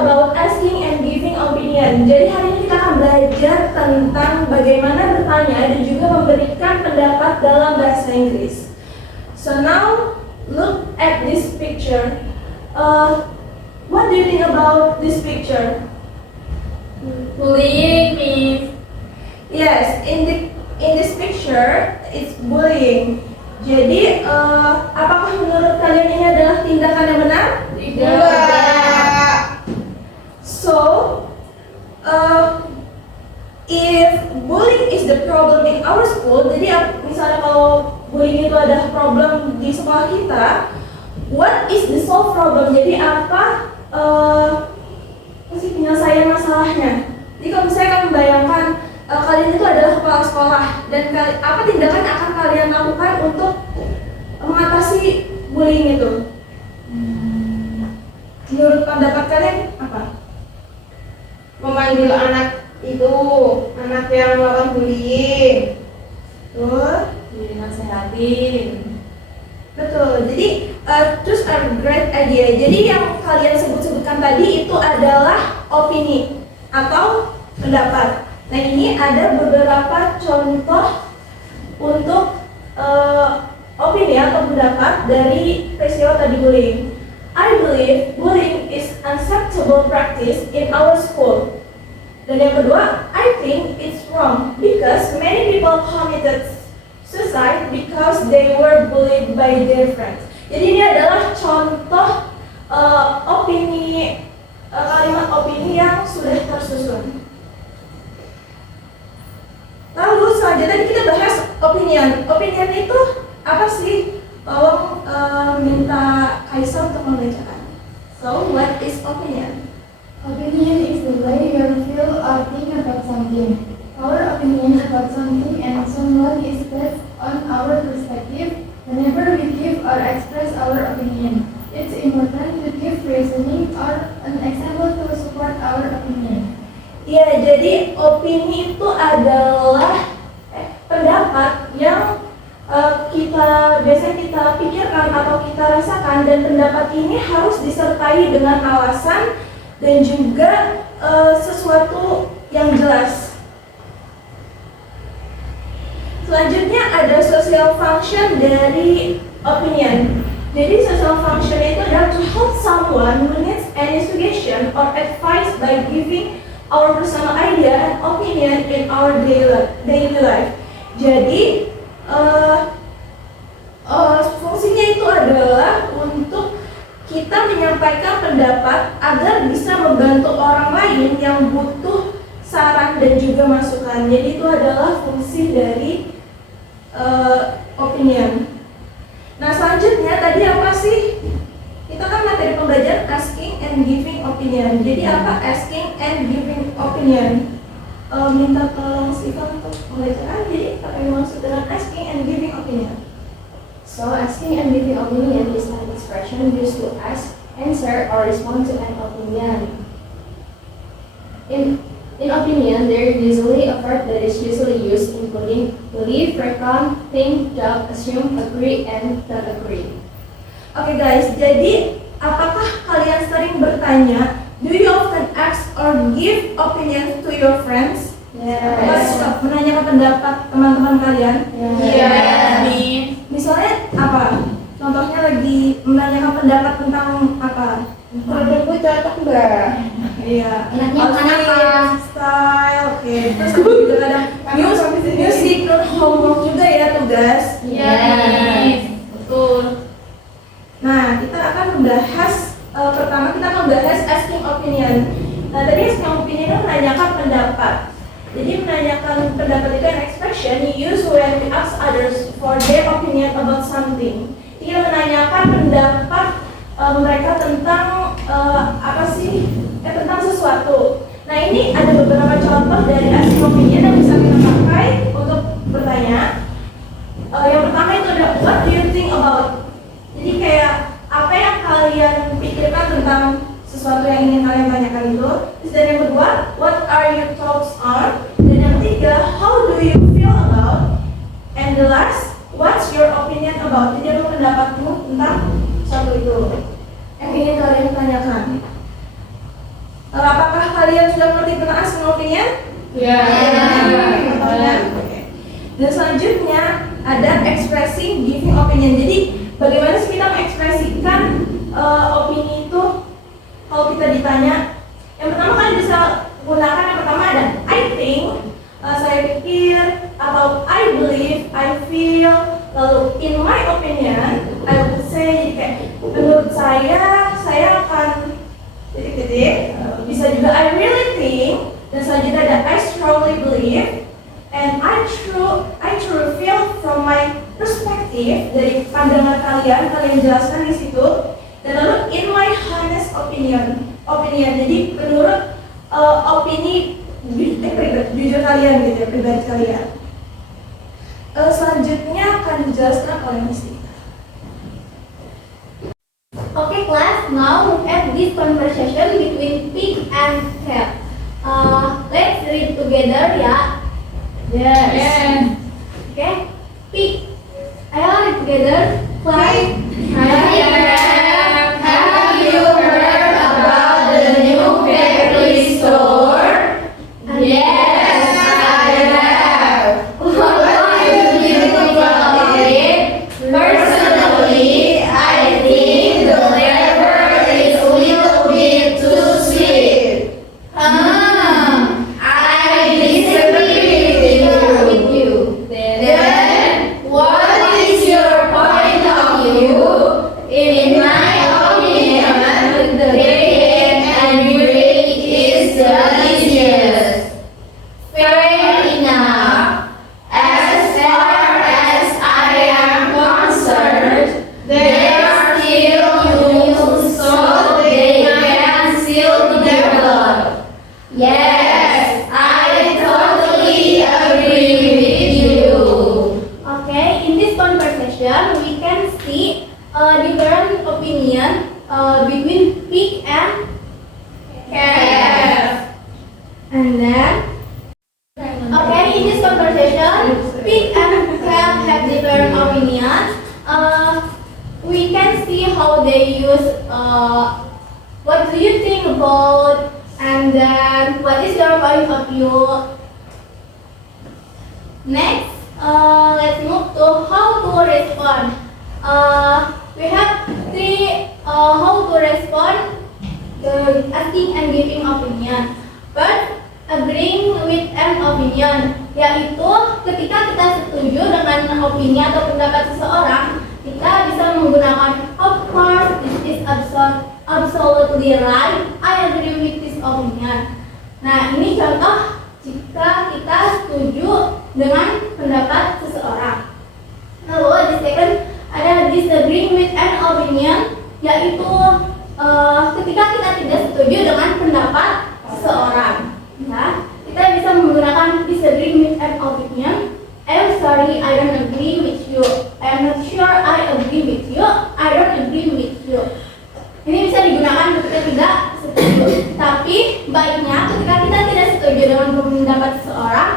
about asking and giving opinion. Jadi hari ini kita akan belajar tentang bagaimana bertanya dan juga memberikan pendapat dalam bahasa Inggris. So now look at this picture. What do you think about this picture? Bullying means Yes, in this picture it's bullying. Jadi apakah menurut kalian ini adalah tindakan yang benar? tidak. So, if bullying is the problem in our school, jadi misalnya kalau bullying itu adalah problem di sekolah kita, what is the solve problem? Jadi apa sih penyelesaian masalahnya? Jadi kalau misalnya kalian membayangkan kalian itu adalah kepala sekolah dan apa tindakan yang akan kalian lakukan untuk mengatasi bullying itu? Menurut pendapat kalian apa? Memanggil anak itu, anak yang melakukan bullying. Dinasehatin. Betul. Jadi choose a great idea. Jadi yang kalian sebutkan tadi itu adalah opini atau pendapat. Nah ini ada beberapa contoh untuk opini atau pendapat dari peristiwa tadi bullying. I believe bullying is unacceptable practice in our school. Dan yang kedua, I think it's wrong because many people committed suicide because they were bullied by their friends. Jadi ini adalah contoh opini kalimat opini yang sudah tersusun. Lalu selanjutnya kita bahas opinion. Opinion itu apa sih? Tolong minta Kaisa untuk membacakan. So, what is opinion? Opinion is the way you feel or think about something. Our opinion about something and someone is based on our perspective whenever we give or express our opinion. It's important to give reasoning or an example to support our opinion. Ya, jadi opini itu adalah pendapat yang biasanya kita pikirkan atau kita rasakan, dan pendapat ini harus disertai dengan alasan dan juga sesuatu yang jelas. Selanjutnya ada social function dari opinion. Jadi social function itu adalah to help someone who needs an investigation or advice by giving our personal idea and opinion in our daily life. Jadi fungsinya itu adalah untuk kita menyampaikan pendapat agar bisa membantu orang lain yang butuh saran dan juga masukan. Jadi itu adalah fungsi dari opinion. Nah selanjutnya tadi apa sih? Kita kan materi pembelajaran asking and giving opinion. Jadi apa asking and giving opinion? Minta tolong Siva untuk membacakan. Jadi apa yang maksud dengan asking and giving opinion? So, asking and giving opinion is an expression used to ask, answer, or respond to an opinion. In opinion, there is usually a verb that is usually used, including believe, reckon, think, doubt, assume, agree, and not agree. Oke guys, jadi apakah kalian sering bertanya, do you often ask or give opinions to your friends? Apakah suka menanyakan pendapat teman-teman kalian? Yes. Misalnya apa? Contohnya lagi menanyakan pendapat tentang apa? Produkku cocok nggak? Iya. Anaknya Outfit, kenapa? style, oke. Terus juga kadang music, homework juga ya tugas. Yes. Betul. Nah, kita akan membahas pertama kita akan membahas asking opinion. Nah, tadi asking opinion itu menanyakan pendapat. Jadi menanyakan pendapat itu an expression used when we ask others for their opinion about something. Kita menanyakan pendapat mereka tentang apa sih? Tentang sesuatu. Nah, ini ada beberapa contoh dari asking opinion yang bisa kita pakai untuk bertanya. Yang pertama itu ada what do you think about? Jadi kayak apa yang kalian pikirkan tentang sesuatu yang ingin kalian tanyakan itu. Terus dan yang kedua, what are your thoughts on? Dan yang ketiga, how do you feel about? And the last, what's your opinion about? Jadi apa pendapatmu tentang sesuatu itu yang ingin kalian tanyakan. Apakah kalian sudah mengerti tentang asking opinion? Ya. Oke. Dan selanjutnya ada expressing giving opinion. Jadi bagaimana sih kita mengekspresikan opini itu kalau kita ditanya? Yang pertama kalian bisa gunakan yang pertama ada I think, saya pikir, atau I believe, I feel. Lalu in my opinion, I would say kayak menurut saya akan titik-titik. Bisa juga I really think. Dan selanjutnya ada I strongly believe, and I truly feel from my perspective, dari pandangan kalian jelaskan di situ. Dan lalu in my honest opinion. Jadi menurut opini jujur kalian gitu ya, pribadi kalian. Selanjutnya akan dijelaskan oleh Miss Tika. Okay, class. Now look at this conversation between pig and cat. Let's read together, ya. Yes. Okay. Pig. Ayo read together. Class. Have you heard about the new bakery store? Yes, I have. What do you think about it? Personally, I think the flavor is a little bit too sweet. I disagree with you. Then, what is your point of view? In my opinion, the cake and bread is delicious. Fair enough. As far as I am concerned, they are still new, so they can still develop. Yes, I totally agree with you. Okay, in this conversation, we can see different opinion between pig and Cat. And then, okay, in this conversation, pig and cat have different opinions. We can see how they use. What do you think about? And then, what is your point of view? Next, let's move to how to respond. We have three how to respond. Asking and giving opinion. First, agreeing with an opinion, yaitu ketika kita setuju dengan opini atau pendapat seseorang, kita bisa menggunakan of course, this is absolutely right, I agree with this opinion. Nah, ini contoh jika kita setuju dengan pendapat seseorang. Lalu di second ada disagreeing with an opinion, yaitu ketika kita tidak setuju dengan pendapat seseorang, ya, kita bisa menggunakan disagree with an opinion. I'm sorry, I don't agree with you. I'm not sure I agree with you. I don't agree with you. Ini bisa digunakan ketika tidak setuju. Tapi baiknya ketika kita tidak setuju dengan pendapat seseorang,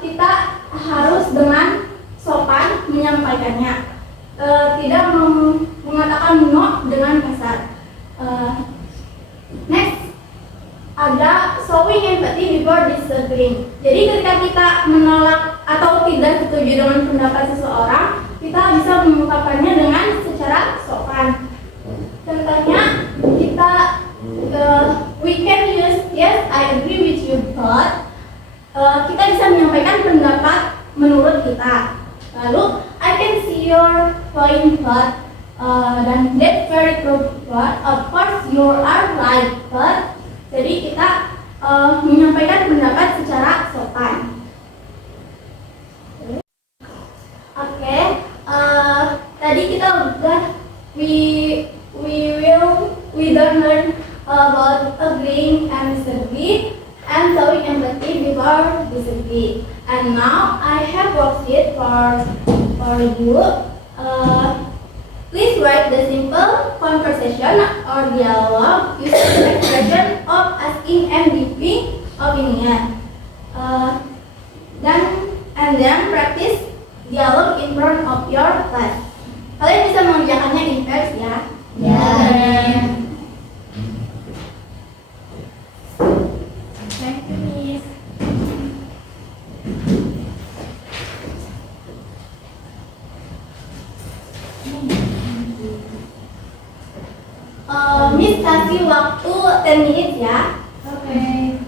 kita harus dengan sopan menyampaikannya. Tidak mengatakan no dengan kasar. Next, ada showing empathy before disagreeing. Jadi ketika kita menolak atau tidak setuju dengan pendapat seseorang, kita bisa mengungkapkannya dengan secara sopan. Contohnya, we can use yes, I agree with you, but kita bisa menyampaikan pendapat menurut kita. Lalu, I can see your point, but dan that's very true, but of course you are right, but jadi kita menyampaikan pendapat secara sopan. Oke, tadi kita udah we don't learn about agreeing and disagree and showing empathy before disagree. And now I have worksheet for you. Please write the simple conversation or dialogue using the expression of asking and giving opinion. Then practice dialogue in front of your class. Kalian bisa mengerjakannya in pairs, ya. kasih waktu 10 menit ya. Okay.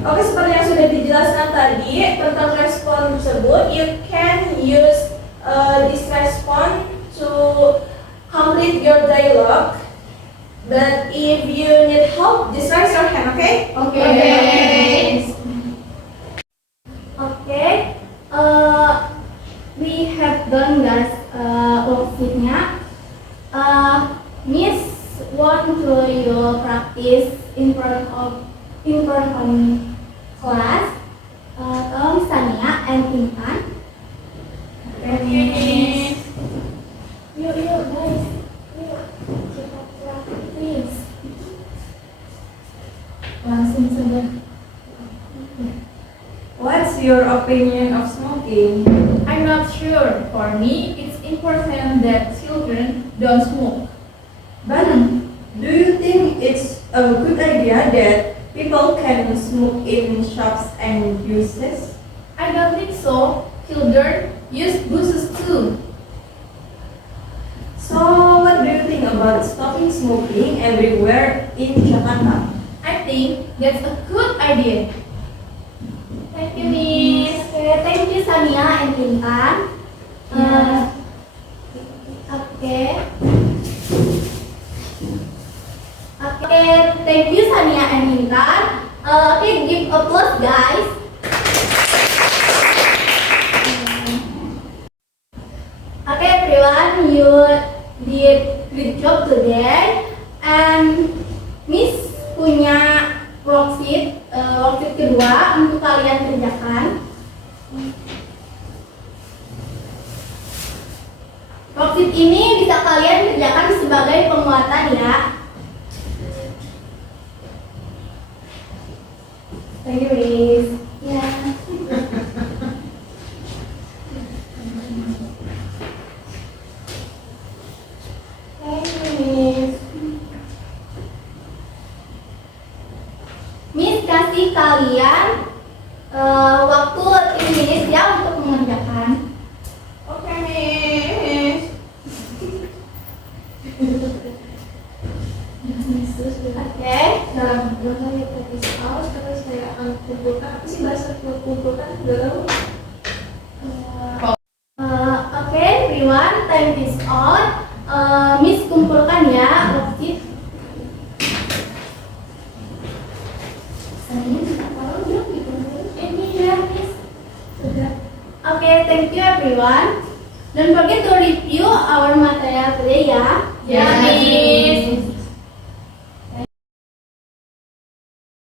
Oke, seperti yang sudah dijelaskan tadi tentang respon tersebut, you can use this response to complete your dialogue. But if you need help, just raise your hand, okay? Okay. Okay. We have done guys worksheetnya. Miss want to you practice in front of class. Tolong Sania and Intan. Okay. Yuk guys. Yuk kita praktis. Langsung saja. What's your opinion of smoking? I'm not sure. For me, it's important that children don't smoke. But do you think it's a good idea that people can smoke in shops and uses? I don't think so. Children use buses too. So what do you think about stopping smoking everywhere in Jakarta? I think that's a good idea. Thank you, Miss. Okay, thank you Sania and Intan. Okay. Okay, thank you Sania and Intan. Okay, give applause guys. Okay everyone, you did good job today. And Miss punya worksheet kedua untuk kalian kerjakan. Worksheet ini bisa kalian kerjakan sebagai penguatan ya. Thank you, Miss. Ya. Thank you, Miss. Miss kasih kalian waktu 3 menit ya untuk mengerjakan. Okay, Miss. Oke. Nah, belum saya praktis aus, terus saya akan kumpulkan. Apa sih bahasa kumpulkan? Udah tahu? Oke, everyone, time is on. Miss kumpulkan ya worksheet. Ini ya, Miss. Sudah. Oke, thank you everyone. Don't forget to review our material today ya. Ya, Miss.